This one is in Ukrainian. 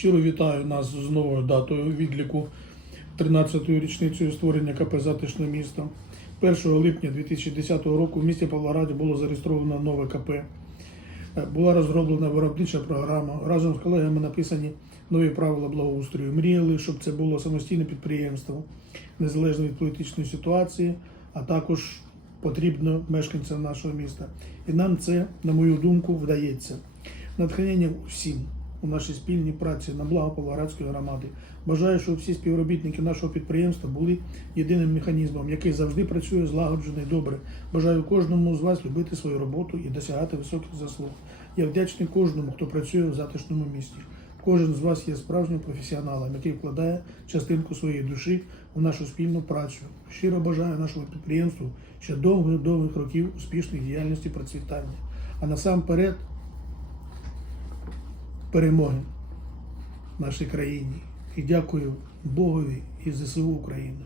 Щиро вітаю нас з новою датою відліку 13-ю річницею створення КП Затишне місто. 1 липня 2010 року в місті Павлограді було зареєстровано нове КП. Е, Була розроблена виробнича програма. Разом з колегами написані нові правила благоустрою. Мріяли, щоб це було самостійне підприємство, незалежно від політичної ситуації, а також потрібно мешканцям нашого міста. І нам це, на мою думку, вдається. Натхнення всім у нашій спільній праці на благо Павлоградської громади. Бажаю, щоб всі співробітники нашого підприємства були єдиним механізмом, який завжди працює злагоджено і добре. Бажаю кожному з вас любити свою роботу і досягати високих заслуг. Я вдячний кожному, хто працює в затишному місті. Кожен з вас є справжнім професіоналом, який вкладає частинку своєї душі у нашу спільну працю. Щиро бажаю нашому підприємству ще довгих-довгих років успішної діяльності процвітання. А насамперед перемоги нашій країні. І дякую Богові і ЗСУ України.